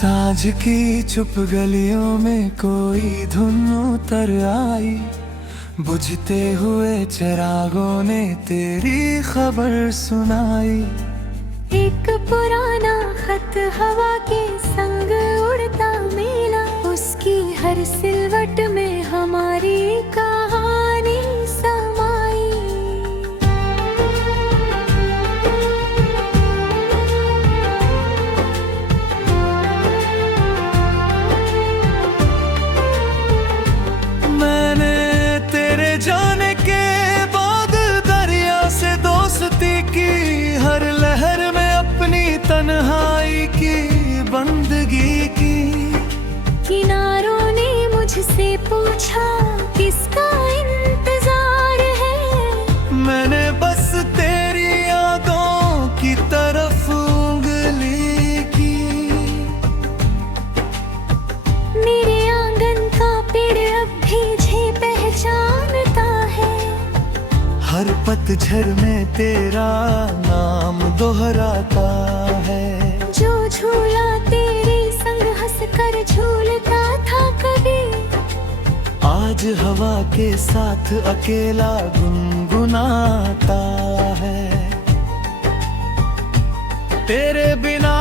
सांझ की चुप गलियों में कोई धुन उतर आई, बुझते हुए चिरागों ने तेरी खबर सुनाई। एक पुराना खत हवा के संग उड़ता मिला, उसकी हर सिलवट में हमारी कहानी समाई। मैंने तेरे जाने के बाद दरिया से दोस्ती की, हर लहर में अपनी तन्हाई की बंदगी की। किनारों ने मुझसे पूछा किसका इंतजार है, मैंने बस तेरी यादों की तरफ उंगली की। मेरे आंगन का पेड़ अब भी मुझे पहचानता है, हर पतझड़ में तेरा नाम दोहराता है। जो झूला तेरे संग हंसकर झूलता था कभी, आज हवा के साथ अकेला गुनगुनाता है। तेरे बिना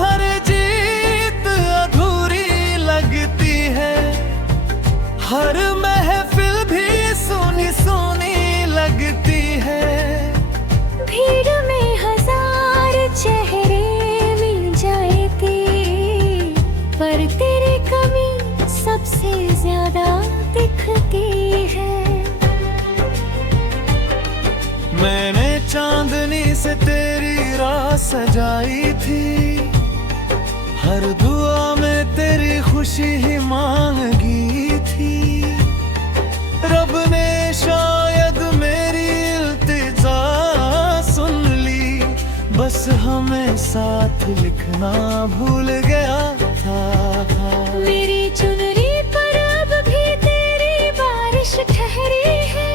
हर जीत अधूरी लगती है, हर महफिल भी सुनी सुनी लगती है। भीड़ में हजार चेहरे मिल जाए थे, पर तेरी कमी सबसे ज्यादा दिखती है। मैंने चांदनी से तेरी राह सजाई थी, हर दुआ में तेरी खुशी ही मांगी थी। रब ने शायद मेरी इल्तिजा सुन ली, बस हमें साथ लिखना भूल गया था। मेरी चुनरी पर अब भी तेरी बारिश ठहरी है,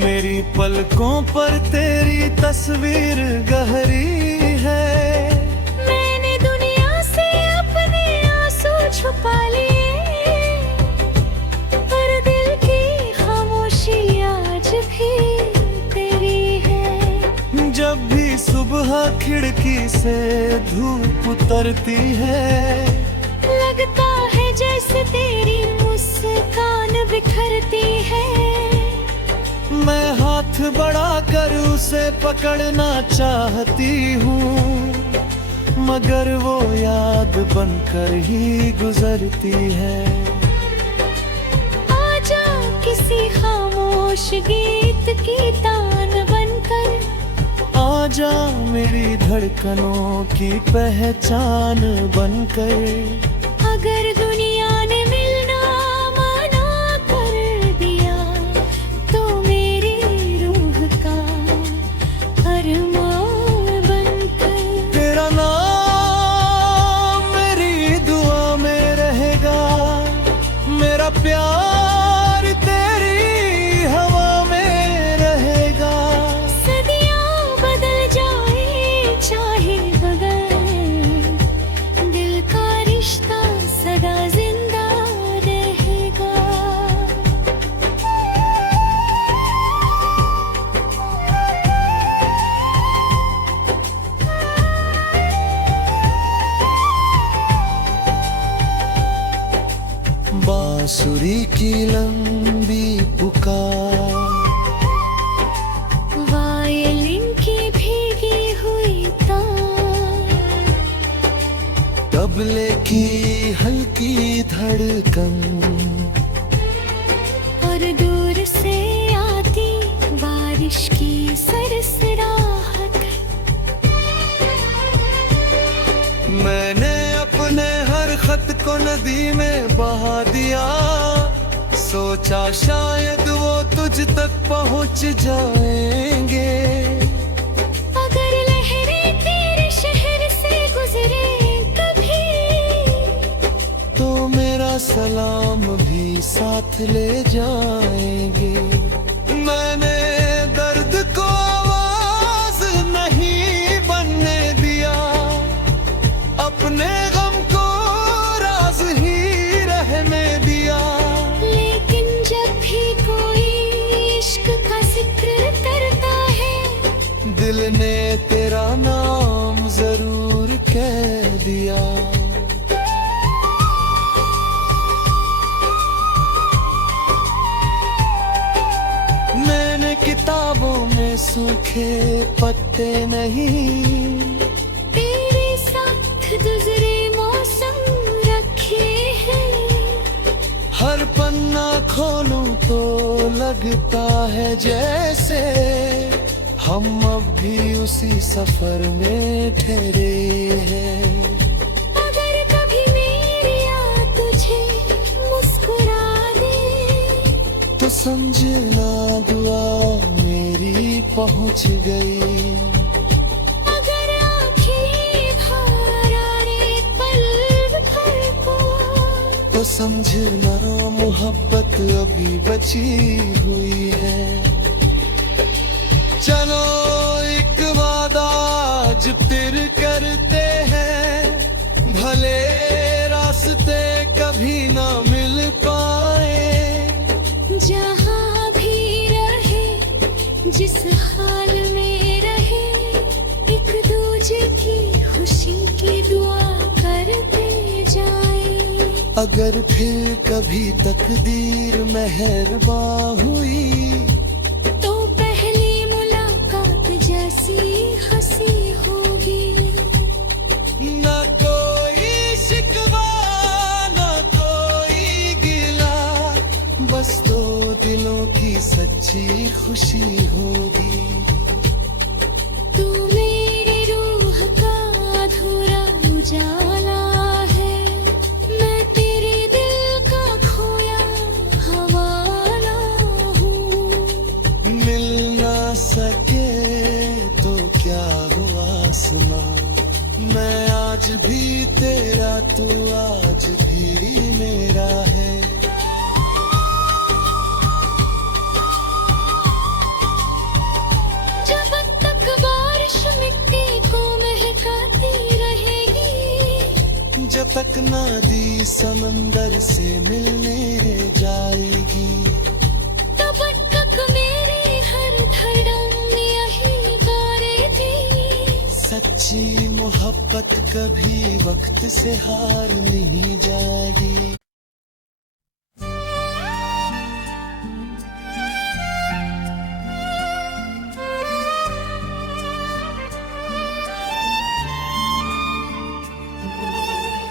मेरी पलकों पर तेरी तस्वीर गहरी है। मैंने दुनिया से अपने आंसू छुपा लिए, पर दिल की खामोशी आज भी तेरी है। जब भी सुबह खिड़की से धूप उतरती है, लगता है जैसे तेरी मुस्कान बिखरती है। मैं हाथ बढ़ाकर उसे पकड़ना चाहती हूँ, मगर वो याद बनकर ही गुजरती है। आजा किसी खामोश गीत की तान बनकर, आजा मेरी धड़कनों की पहचान बनकर। अगर दुनिया ने मिलना मना कर दिया, तो मेरी रूह का अरमान बनकर। तेरा नाम मेरी दुआ में रहेगा, मेरा प्यार तेरी हवा में रहेगा। सदियां बदल जाए चाहे बगल, दिल का रिश्ता सदा जिंदा रहेगा। बांसुरी की लंबी पुकार, वायलिन की भीगी हुई तार, तबले की हल्की धड़कन, और दूर से आती बारिश की सरसराहट। मैंने अपने हर खत को नदी में बहा दिया, सोचा शायद वो तुझ तक पहुंच जाएंगे। अगर लहरें तेरे शहर से गुजरे कभी, तो मेरा सलाम भी साथ ले जाएंगे। मैंने दर्द को आवाज नहीं बनने दिया, अपने गम सूखे पत्ते नहीं, तेरे साथ गुजरे मौसम रखे हैं। हर पन्ना खोलूं तो लगता है जैसे हम अब भी उसी सफर में ठहरे हैं। अगर कभी मेरी याद तुझे मुस्कुरा दे, तो समझना दुआ मेरी पहुंच गई। अगर आँखें भर आए पल भर को, तो समझना मोहब्बत अभी बची हुई है। चलो एक वादा आज फिर करते हैं, भले रास्ते कभी ना मिल पाए। जहाँ भी रहे, जिस हाल में रहे, एक दूजे की खुशी की दुआ करते जाए। अगर फिर कभी तकदीर मेहरबान हुई, तो पहली मुलाकात जैसी हंसी होगी। ना कोई शिकवा ना कोई गिला, बस दो दिलों की सच्ची खुशी होगी। तू मेरी रूह का अधूरा उजाला है, मैं तेरे दिल का खोया हवाला हूँ। मिल ना सके तो क्या हुआ सुना, मैं आज भी तेरा तू आज भी मेरा है। जब तक बारिश मिट्टी को महकाती रहेगी, जब तक नदी समंदर से मिलने जाएगी, तब तक मेरी हर धड़कन यही गारेगी। सच्ची मोहब्बत कभी वक्त से हार नहीं जाएगी।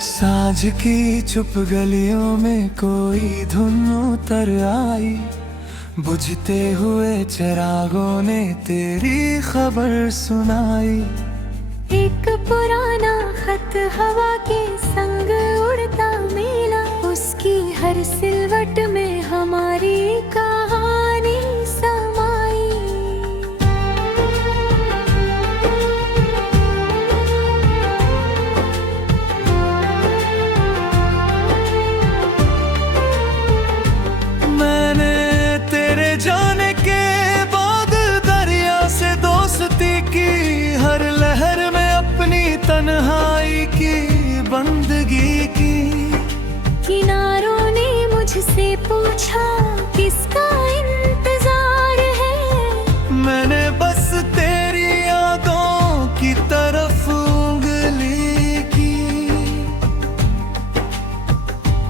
सांझ की चुप गलियों में कोई धुन उतर आई, बुझते हुए चिरागों ने तेरी खबर सुनाई। एक पुराना खत हवा के संग उड़ता मिला, उसकी हर सिलवट में हमारी कहानी समाई। मैंने तेरे जाने के बाद दरिया से दोस्ती की, हर लहर में अपनी तन्हाई की बंदगी की। किनारों ने मुझसे पूछा किसका इंतजार है, मैंने बस तेरी यादों की तरफ उंगली की।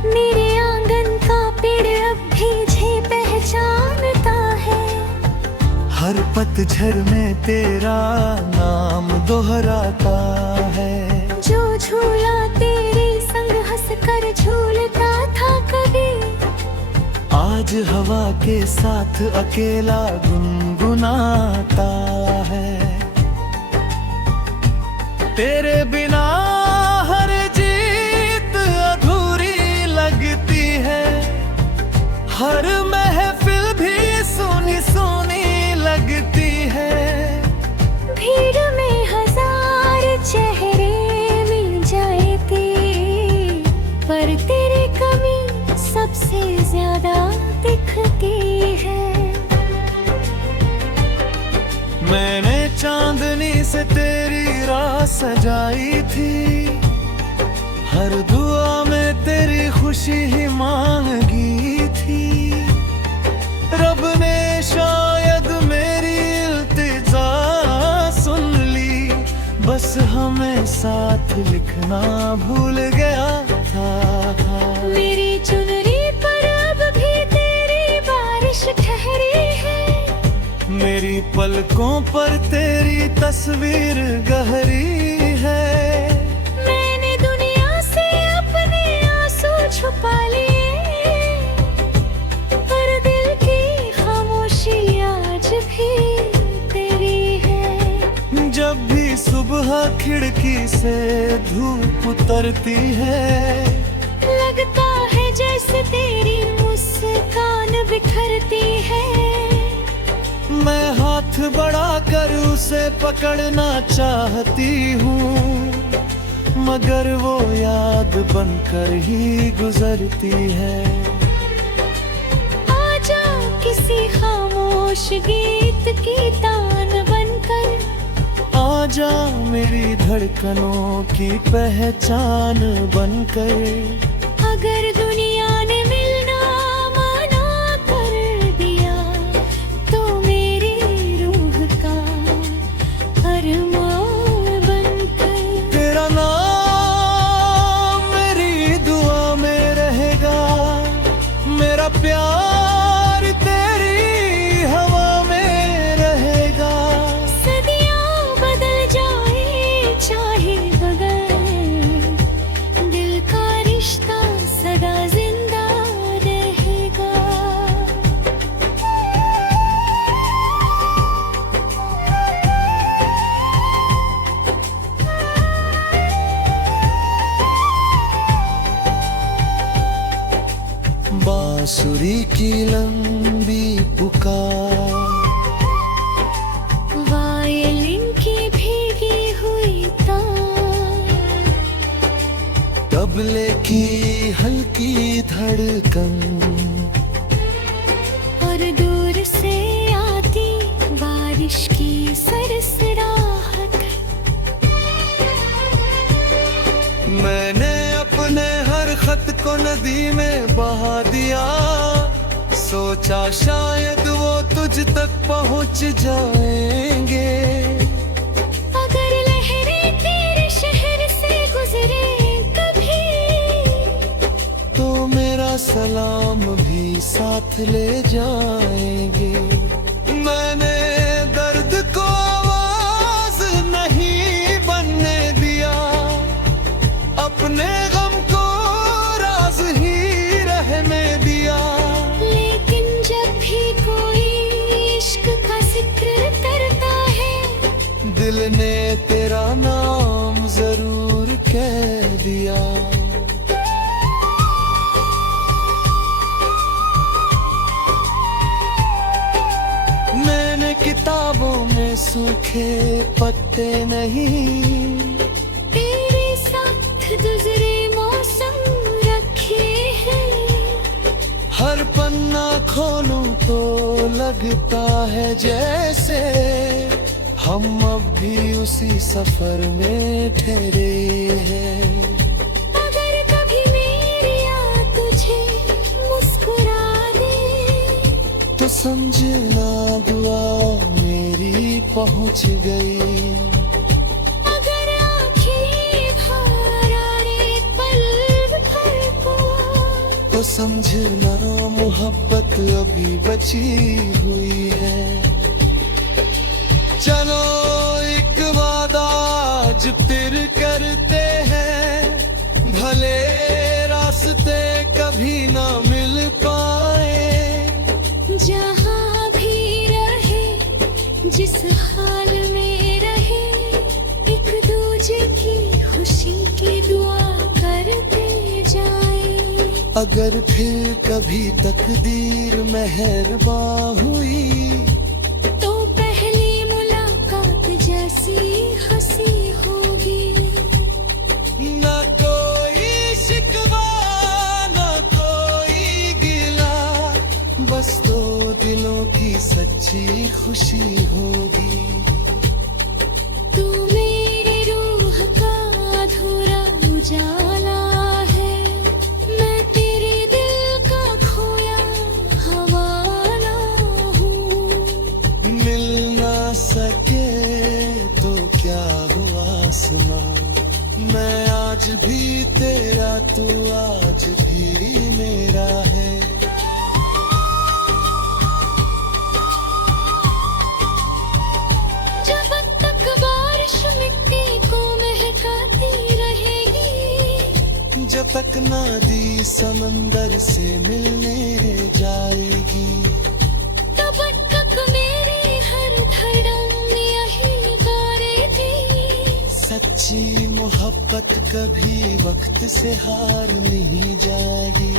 मेरे आंगन का पेड़ अब भी मुझे पहचानता है, हर पतझड़ में तेरा नाम दोहराता है। जो झूला तेरे संग हंसकर झूलता था कभी, आज हवा के साथ अकेला गुनगुनाता है। तेरे बिना हर जीत अधूरी लगती है, हर महफिल भी सुनी सुनी लगती है। भीड़ में हजार चेहरे मिल जाए थे, पर तेरी कमी सबसे ज्यादा दिखती है। मैंने चांदनी से तेरी राह सजाई थी, हर दुआ में तेरी खुशी ही मांगी थी। रब ने शायद मेरी इल्तिजा सुन ली, बस हमें साथ लिखना भूल गया था। मेरी चुनरी पर अब भी तेरी बारिश ठहरी है, मेरी पलकों पर तेरी तस्वीर गहरी है। मैंने दुनिया से अपने आंसू छुपा लिए, पर दिल की खामोशी आज भी तेरी है। जब भी सुबह खिड़की से धूप उतरती है, लगता है जैसे तेरी मुस्कान बिखरती है। मैं हाथ बढ़ाकर उसे पकड़ना चाहती हूँ, मगर वो याद बनकर ही गुजरती है। आजा किसी खामोश गीत की तान बनकर, आजा मेरी धड़कनों की पहचान बनकर। अगर दुनिया ने मिलना मना कर दिया, तो मेरी रूह का अरमान बनकर। तेरा नाम मेरी दुआ में रहेगा, मेरा प्यार तेरी हवा में रहेगा। सदियां बदल जाए चाहे बगल, दिल का रिश्ता सदा जिंदा रहेगा। बांसुरी की लंबी पुकार, वायलिन की भीगी हुई तार, तबले की हल्की धड़कन, और दूर से आती बारिश की सरसराहट। मैंने अपने हर खत को नदी में बहा दिया, सोचा शायद वो तुझ तक पहुंच जाएंगे। अगर लहरें तेरे शहर से गुजरे कभी, तो मेरा सलाम भी साथ ले जाएंगे। मैंने दर्द को आवाज नहीं बनने दिया, अपने गम को राज ही रहने दिया। लेकिन जब भी कोई इश्क का जिक्र करता है, दिल ने तेरा नाम जरूर कह दिया। मैंने किताबों में सूखे पत्ते नहीं, तेरे साथ गुजरे मौसम रखे हैं। हर पन्ना खोलूं तो लगता है जैसे हम अब भी उसी सफर में ठहरे हैं। अगर कभी मेरी याद तुझे मुस्कुरा दे, तो समझना दुआ मेरी पहुंच गई। अगर आँखें भर आए पल भर को, तो समझना मोहब्बत अभी बची हुई है। चलो एक वादा आज फिर करते हैं, भले रास्ते कभी ना मिल पाए। जहाँ भी रहे, जिस हाल में रहे, एक दूजे की खुशी की दुआ करते जाए। अगर फिर कभी तकदीर मेहरबान हुई, तो पहली मुलाकात जैसी हंसी होगी। ना कोई शिकवा ना कोई गिला, बस दो दिलों की सच्ची खुशी होगी। तू मेरी रूह का अधूरा उजाला है, मैं तेरे दिल का खोया हवाला हूँ। मिल ना सके तो क्या हुआ सुना, मैं आज भी तेरा तू आज भी मेरा है। तक नदी समंदर से मिलने जाएगी। तब तक मेरी हर धड़कन यही गा रही थी, सच्ची मोहब्बत कभी वक्त से हार नहीं जाएगी।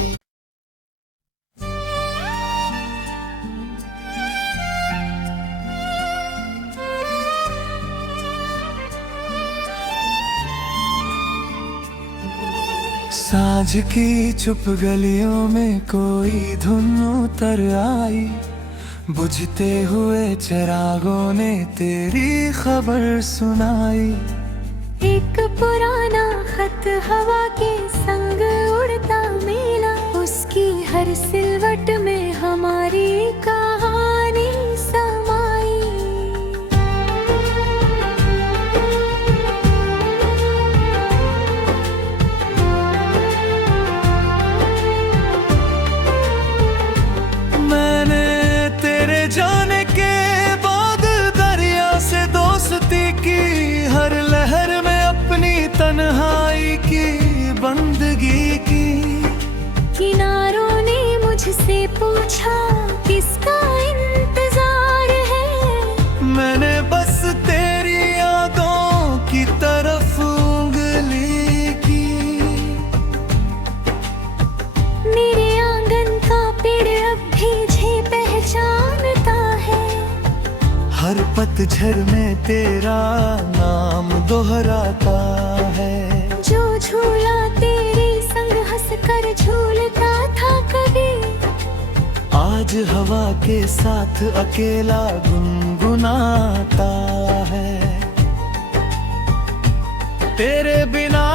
सांझ की चुप गलियों में कोई धुन उतर आई, बुझते हुए चिरागों ने तेरी खबर सुनाई। एक पुराना खत हवा के संग उड़ता मिला, उसकी हर सिलवट में हमारी कहानी समाई। मैंने तेरे जाने के बाद दरिया से दोस्ती की, हर लहर में अपनी तन्हाई की बंदगी की। किनारों ने मुझसे पूछा किसका इंतजार है, मैंने बस तेरी यादों की तरफ उंगली की। मेरे आंगन का पेड़ अब भी मुझे पहचानता है, हर पतझड़ में तेरा नाम दोहराता है। जो झूला तेरे संग हंसकर झूलता था कभी, आज हवा के साथ अकेला गुनगुनाता है। तेरे बिना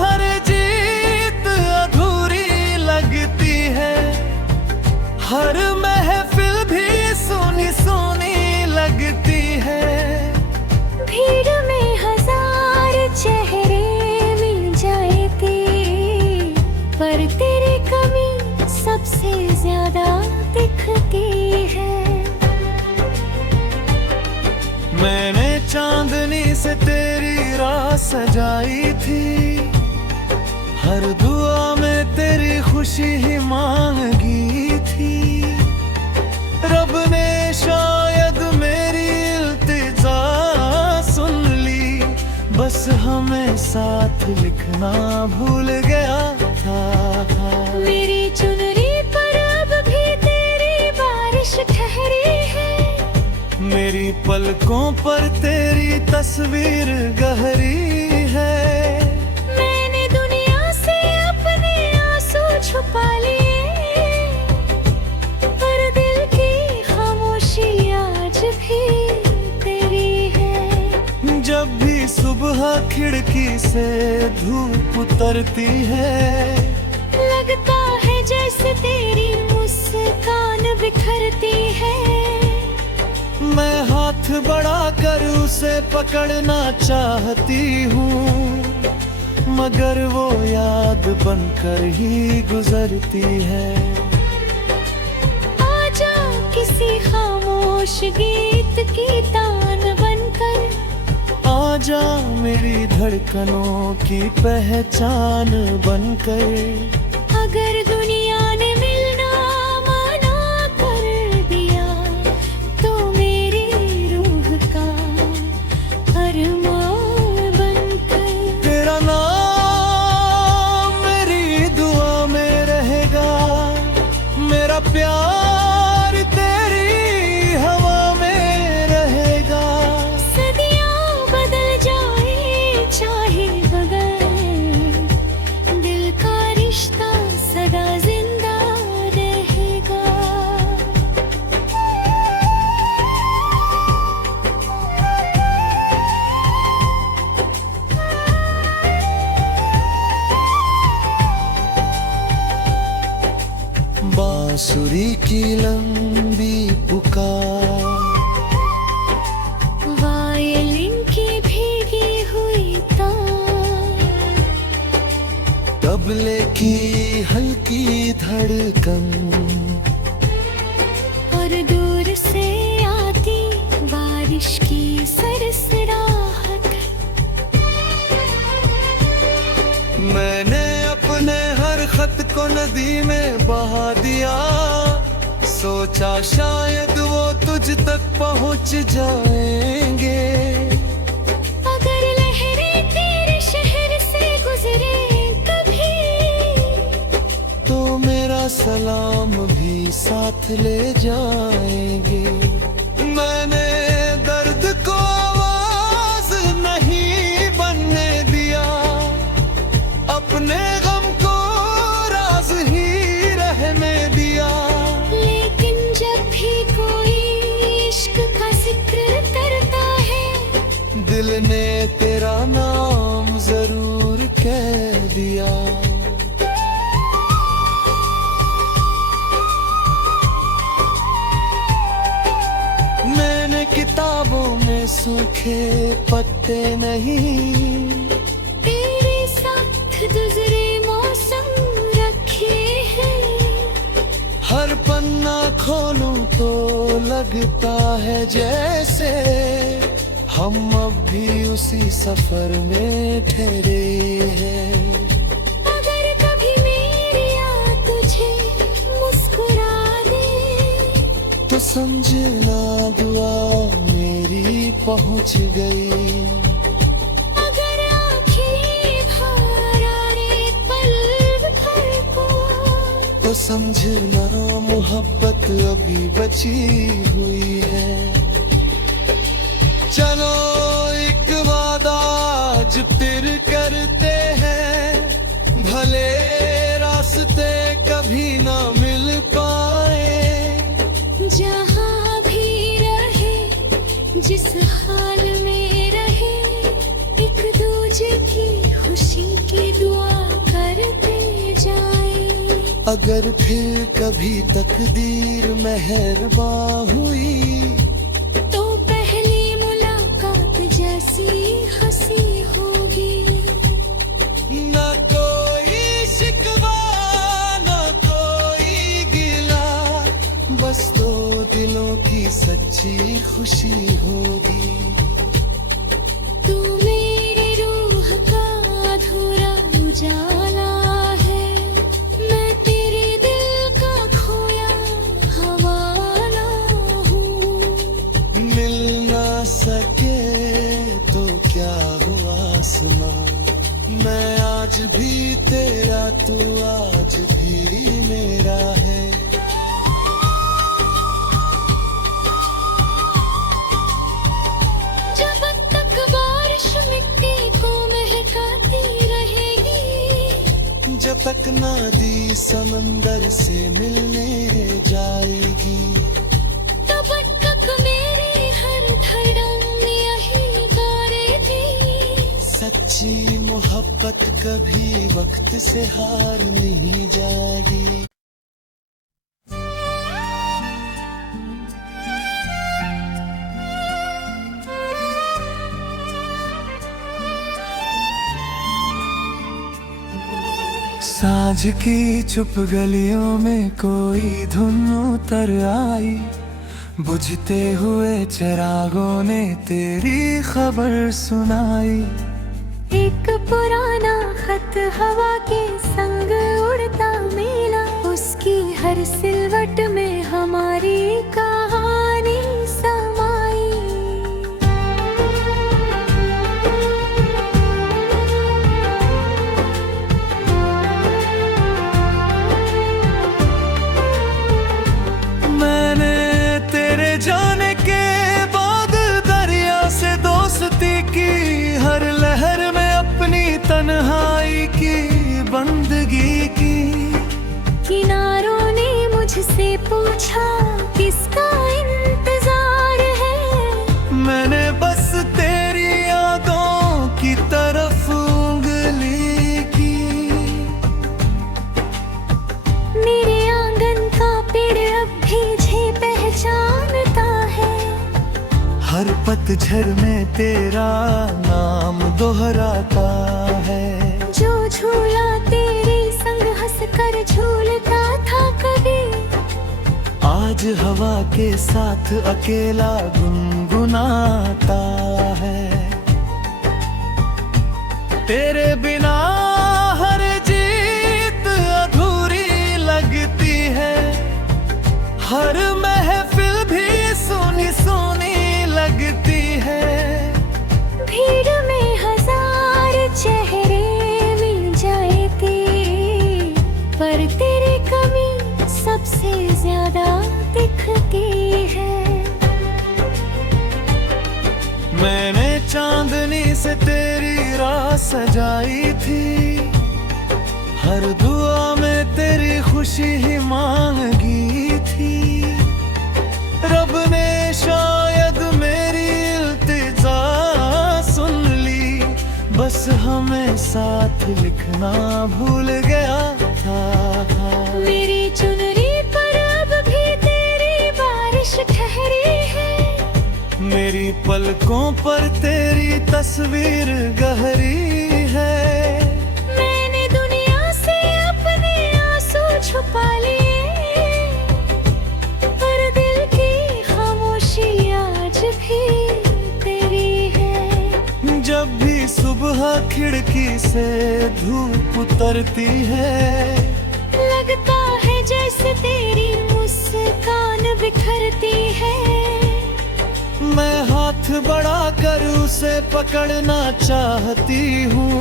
हर जीत अधूरी लगती है, हर महफिल भी सुनी सुनी लगती है। भीड़ में हजार चेहरे मिल जाए थे, पर तेरी कमी सबसे ज्यादा दिखती है। मैंने चांदनी से तेरी राह सजाई थी, हर दुआ में तेरी खुशी ही मांगी थी। रब ने शायद मेरी इल्तिजा सुन ली, बस हमें साथ लिखना भूल गया था। मेरी चुनरी पर अब भी तेरी बारिश ठहरी है, मेरी पलकों पर तेरी तस्वीर गहरी है। मैंने दुनिया से अपने आंसू छुपा लिए, पर दिल की खामोशी आज भी तेरी है। जब भी सुबह खिड़की से धूप उतरती है, लगता है जैसे तेरी मुस्कान बिखरती है। मैं हाथ बढ़ाकर उसे पकड़ना चाहती हूँ, मगर वो याद बनकर ही गुजरती है। आजा किसी खामोश गीत की तान बनकर, आजा मेरी धड़कनों की पहचान बनकर। अगर दुनिया ने मिलना मना कर दिया, तो मेरी रूह का अरमान बनकर। तेरा नाम मेरी दुआ में रहेगा, मेरा प्यार तेरी हवा में रहेगा। सदियां बदल जाए चाहे बगैर, दिल का रिश्ता सदा जिंदा रहेगा। बांसुरी की लंबी पुकार, वायलिन की भीगी हुई तार, तबले की हल्की धड़कन, और दूर से आती बारिश की सरसराहट। मैंने अपने नदी में बहा दिया। सोचा शायद वो तुझ तक पहुंच जाएंगे। अगर लहरें तेरे शहर से गुजरे कभी, तो मेरा सलाम भी साथ ले जाएंगे। मैंने दर्द को आवाज नहीं बनने दिया, अपने गम को राज ही रहने दिया। लेकिन जब भी कोई इश्क का जिक्र करता है, दिल ने तेरा नाम जरूर कह दिया। मैंने किताबों में सूखे पत्ते नहीं, तेरे साथ गुजरे मौसम रखे हैं। हर पन्ना खोलूं तो लगता है जैसे हम अब भी उसी सफर में ठहरे हैं। अगर कभी मेरी याद तुझे मुस्कुरा दे, तो समझना दुआ मेरी पहुंच गई। अगर आँखें भर आए पल भर को, तो समझना मोहब्बत अभी बची हुई है। चलो एक वादा आज फिर करते हैं, भले रास्ते कभी ना मिल पाए। जहाँ भी रहे, जिस हाल में रहे, एक दूजे की खुशी की दुआ करते जाए। अगर फिर कभी तकदीर मेहरबान हुई, तो पहली मुलाकात जैसी हंसी होगी। न कोई शिकवा न कोई गिला, बस दो दिलों की सच्ची खुशी होगी। तू मेरी रूह का अधूरा उजाला है, मैं तेरे दिल का खोया हवाला हूँ। मिल ना सके तो क्या हुआ सुना, मैं आज भी तेरा तू आज भी मेरा है। जब तक बारिश मिट्टी को महकाती रहेगी, जब तक नदी समंदर से मिलने जाएगी, तब तक मेरी हर धड़कन यही गारेगी। सच्ची मोहब्बत कभी वक्त से हार नहीं जाएगी। सांझ की चुप गलियों में कोई धुन उतर आई, बुझते हुए चिरागों ने तेरी खबर सुनाई। एक पुराना खत हवा के संग उड़ता मिला, उसकी हर सिलवट में हमारी कहानी समाई। मैंने तेरे जाने के बाद दरिया से दोस्ती की, हर लहर में अपनी तन्हाई की बंदगी की। किनारों ने मुझसे पूछा किसका इंतजार है, मैंने बस तेरी यादों की तरफ उंगली की। मेरे आंगन का पेड़ अब भी मुझे पहचानता है। हर पतझड़ में तेरा नाम दोहराता है। जो झूला तेरे संग हंसकर झूलता था कभी, आज हवा के साथ अकेला गुनगुनाता है। तेरे बिना हर जीत अधूरी मैंने चांदनी से तेरी राह सजाई थी, हर दुआ में तेरी खुशी ही मांगी थी। रब ने शायद मेरी इल्तिजा सुन ली, बस हमें साथ लिखना भूल गया था। मेरी चुनरी पर अब भी तेरी बारिश ठहरी है, मेरी पलकों पर तेरी तस्वीर गहरी है। मैंने दुनिया से अपने आंसू छुपा लिए, पर दिल की खामोशी आज भी तेरी है। जब भी सुबह खिड़की से धूप उतरती है, लगता है जैसे तेरी मुस्कान बिखरती है। मैं हाथ बढ़ाकर उसे पकड़ना चाहती हूँ,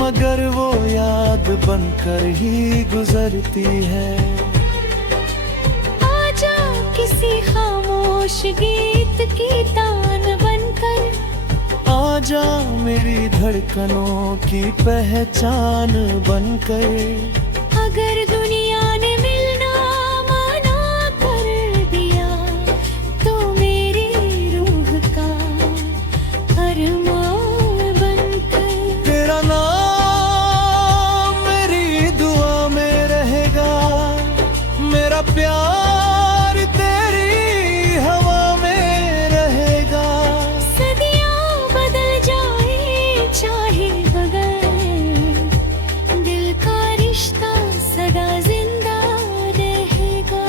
मगर वो याद बनकर ही गुजरती है। आजा किसी खामोश गीत की तान बनकर, आजा मेरी धड़कनों की पहचान बनकर। अगर दुनिया ने मिलना मना कर दिया, तो मेरी रूह का अरमान बनकर। तेरा नाम मेरी दुआ में रहेगा, मेरा प्यार तेरी हवा में रहेगा। सदियां बदल जाए चाहे बगैर, दिल का रिश्ता सदा जिंदा रहेगा।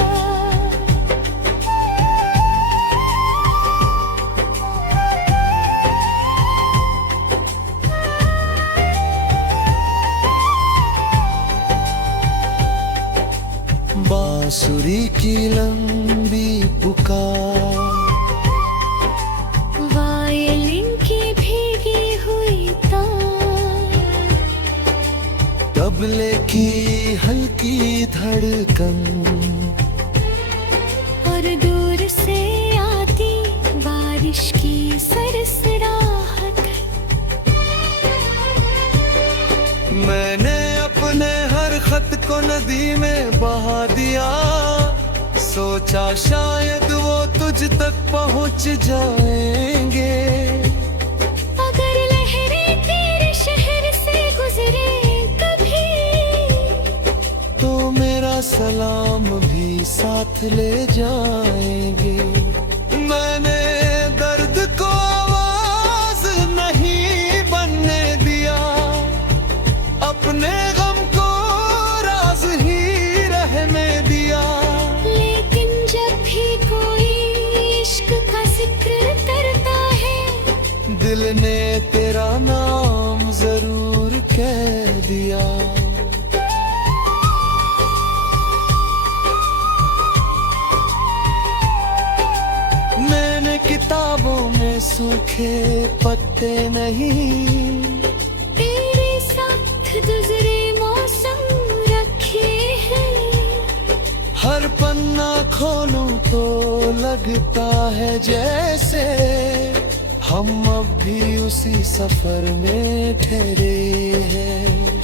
बांसुरी की लंबी पुकार, वायलिन की भीगी हुई तार, तबले की हल्की धड़कन, और दूर से आती बारिश की सरसराहट। मैंने अपने हर खत को नदी में बहा दिया, सोचा शायद वो तुझ तक पहुंच जाएंगे। अगर लहरें तेरे शहर से गुजरे कभी, तो मेरा सलाम भी साथ ले जाएंगे। मैंने दर्द को आवाज नहीं बनने दिया, अपने गम को राज ही रहने दिया। लेकिन जब भी कोई इश्क का जिक्र करता है, दिल ने तेरा नाम जरूर कह दिया। मैंने किताबों में सूखे पत्ते नहीं, तेरे साथ गुजरे मौसम रखे हैं। हर पन्ना खोलूं तो लगता है जैसे हम अब भी उसी सफर में ठहरे हैं।